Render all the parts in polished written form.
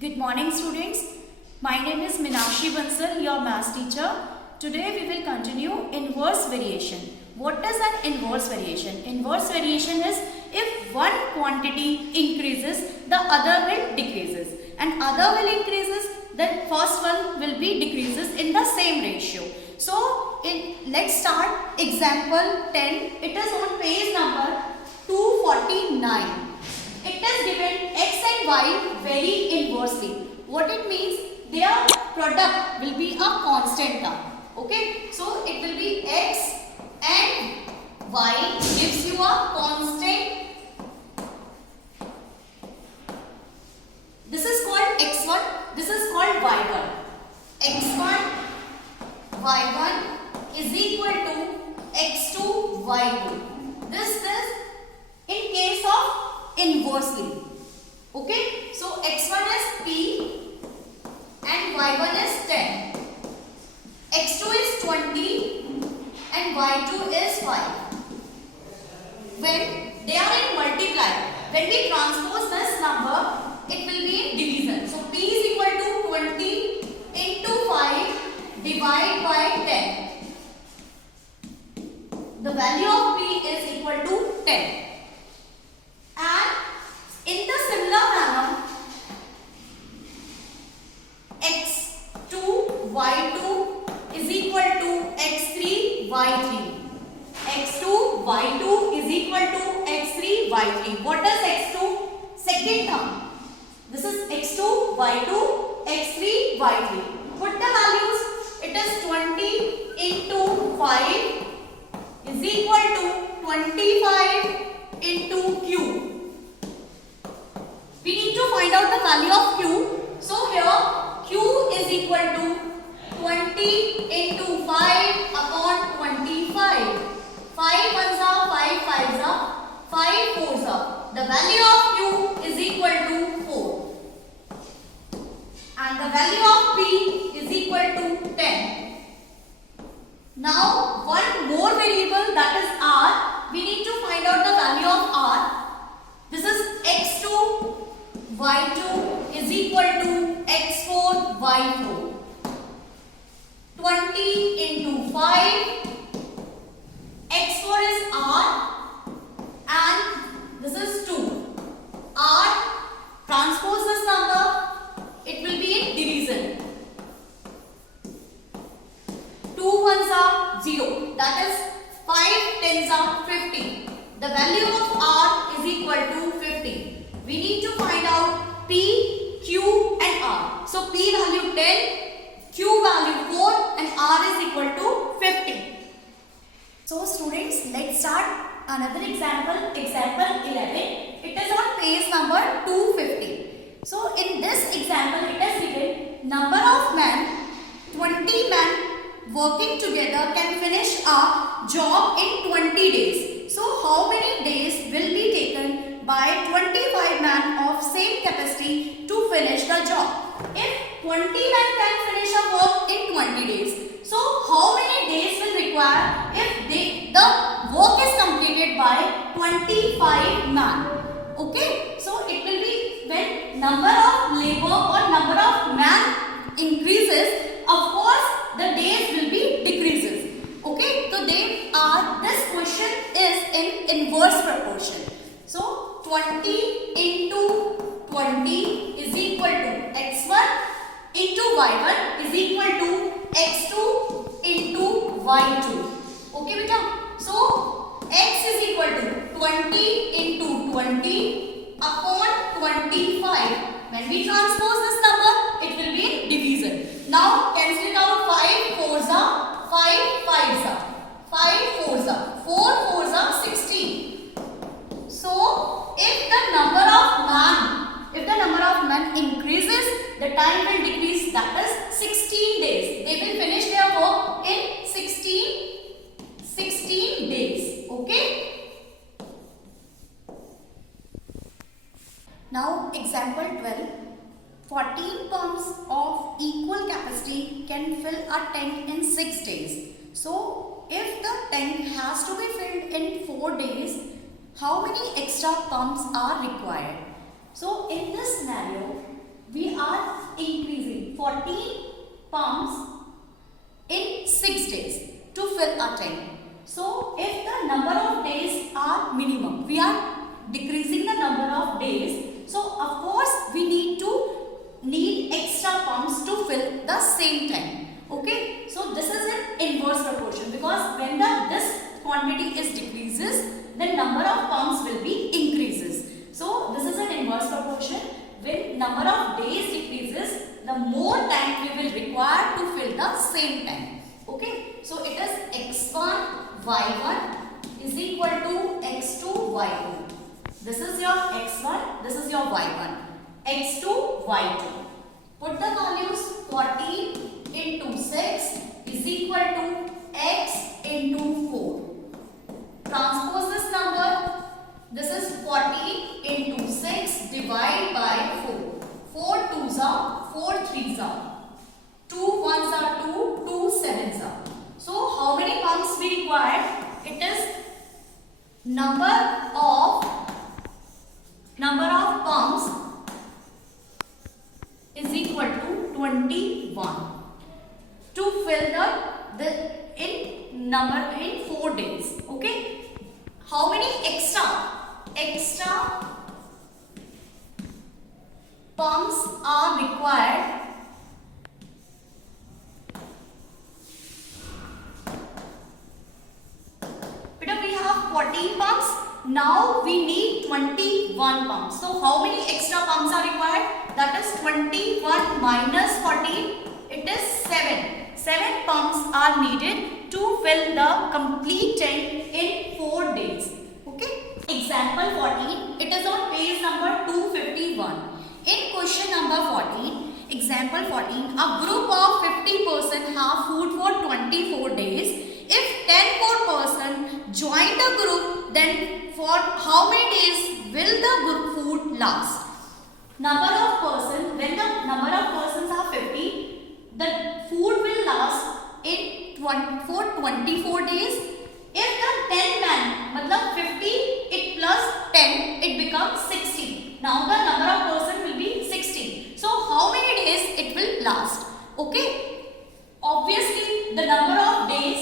Good morning students. My name is Meenakshi Bansal, your maths teacher. Today we will continue inverse variation. What is an inverse variation? Inverse variation is if one quantity increases, the other will decreases. And other will increases, then first one will be decreases in the same ratio. So let's start example 10. It is on page number 249. It is given x and y very inversely. What it means? Their product will be a constant term. Okay, so it will be x and y gives you a constant. This is called x1. This is called y1. x1 y1 is equal to x2 y2. This is in case of inversely. Okay, so x1 is p and y1 is 10. x2 is 20 and y2 is 5. When they are in multiply, when we transpose this number, it will be in division. So p is equal to 20 into 5 divided by 10. The value of p is equal to 10. And in the similar manner, x2 y2 is equal to x3 y3. x2 y2 is equal to x3 y3. What is x2? Second term. This is x2 y2 x3 y3. Put the values. It is 20 into 5 is equal to 25 into q. We need to find out the value of q. So here q is equal to 20 into 5 upon 25. 5 ones are 5 5s are 5 4s are. The value of q is equal to 4. And the value of p is equal to 10. Now one more variable, that is r. We need to find out the value of r. This is x2 y2 is equal to x4 y4. 20 into 5. x4 is r and this is 2. r transpose this number, it will be in division. 2 ones are 0, that is 5 tens are 50. The value of r is equal to 50. We need to find out p, q and r. So p value 10, q value 4 and r is equal to 50. So students, let's start another example, example 11. It is on page number 250. So in this example, it is given number of men, 20 men working together can finish a job in 20 days. So how many days will be taken by 25 men of same capacity to finish the job? If 20 men can finish a work in 20 days, so how many days will require if the work is completed by 25 men? Okay, so it will be when number of labor or number of men increases, of course the days will be decreases. Okay, so this question is in inverse proportion. So 20 into 20 is equal to x1 into y1 is equal to x2 into y2. Okay beta. So x is equal to 20 into 20 upon 25. When we transpose this number, it will be in division. Now cancel it out. 5 4s are 5 5s are 5 4s are 4 4s are 16. So if the number of men increases, the time will decrease, that is 16 days. They will finish their work in 16 days. Okay. Now example 12. 14 pumps of equal capacity can fill a tank in 6 days. So if the tank has to be filled in 4 days, how many extra pumps are required? So in this scenario, we are increasing 14 pumps in 6 days to fill a tank. So if the number of days are minimum, we are decreasing the number of days. So of course we need extra pumps to fill the same tank. Okay, so this is an inverse proportion, because when this quantity is decreases, then number of pumps will be increases. So this is an inverse proportion. When number of days decreases, the more tank we will require to fill the same tank. Okay, so it is x1 y1 is equal to x2 y2. This is your x1, this is your y1. x2 y2. Put the values. 14 into 6 is equal to x into 4. Transpose this number. This is 14 into 6 divided by 4. 4 2s are 4 3s are. 2 1s are 2, 2 7s are. So how many pumps we require? It is number of pumps is equal to 21 to fill in 4 days. Okay. How many extra pumps are required? We have 14 pumps. Now we need 21 pumps. So how many extra pumps are required? That is 21 minus 14. It is 7. 7 pumps are needed to fill the complete tank in 4 days. Okay. Example 14. It is on page number 251. In question number 14, example 14, a group of 50 persons have food for 24 days. If 10 more persons join the group, then for how many days will the group food last? Number of persons, when the number of persons are 50, the food will last for 24 days. If the 10 man, matlab 50, it plus 10, it becomes 60. Now the number of persons will be 60. So how many days it will last? Okay. Obviously, the number of days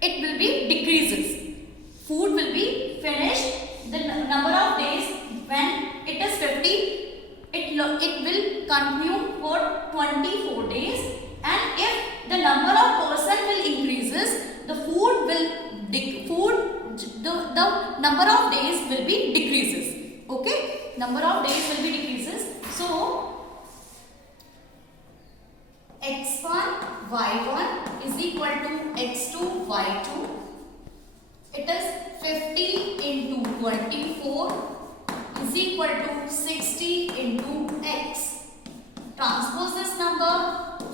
it will be decreases. Food will be finished. The number of days when it is 50, it will continue for 24 days. And if the number of person will increases, the number of days will be decreases. Okay, number of days will be decreases. So x1 y1 is equal to x2 y2. It is 50 into 24 is equal to 60 into x. Transpose this number.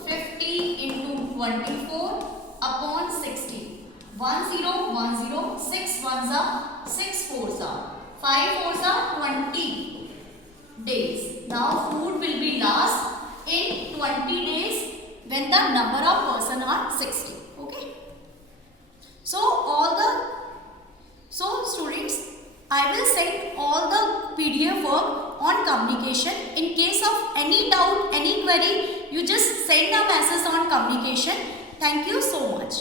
50 into 24 upon 60. 1 0 1 0, 6 1s are 6 4s are 5 4s are 20 days. Now food will be last in 20 days when the number of person are 60. Okay. So students, I will send all the PDF work on communication. In case of any doubt, any query, you just send a message on communication. Thank you so much.